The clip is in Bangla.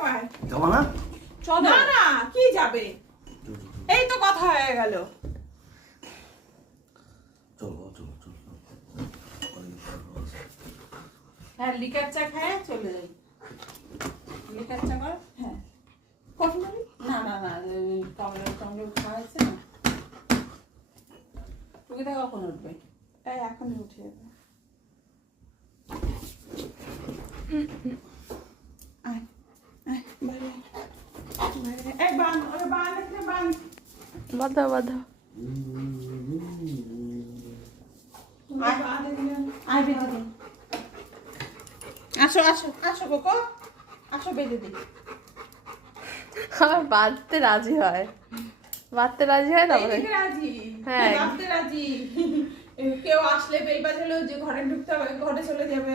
পায় যাবো না? চলো না না কি যাবে এই তো কথা হয়ে গেল চলো চলো চলো হ্যাঁ লিকার চা খায় চলে যাই লিকার চা কর হ্যাঁ কফি খাবি না না না কমলা খাওয়া হয়েছে না টুকিটা কখন উঠবে এই এখনই উঠে যাবে আয় আয় বাইরে বাইরে এই বান ওরে বান এখানে বান বাধা বাধা আয় বেঁধে দিন আসো আসো আসো কোকো আসো বেঁধে দিই আমার বাঁধতে রাজি হয় তারপরে এইদিকে রাজি হ্যাঁ। বাঁধতে রাজি কেউ আসলে বেল বাজালেও যে ঘরে ঢুকতে হবে ঘরে চলে যাবে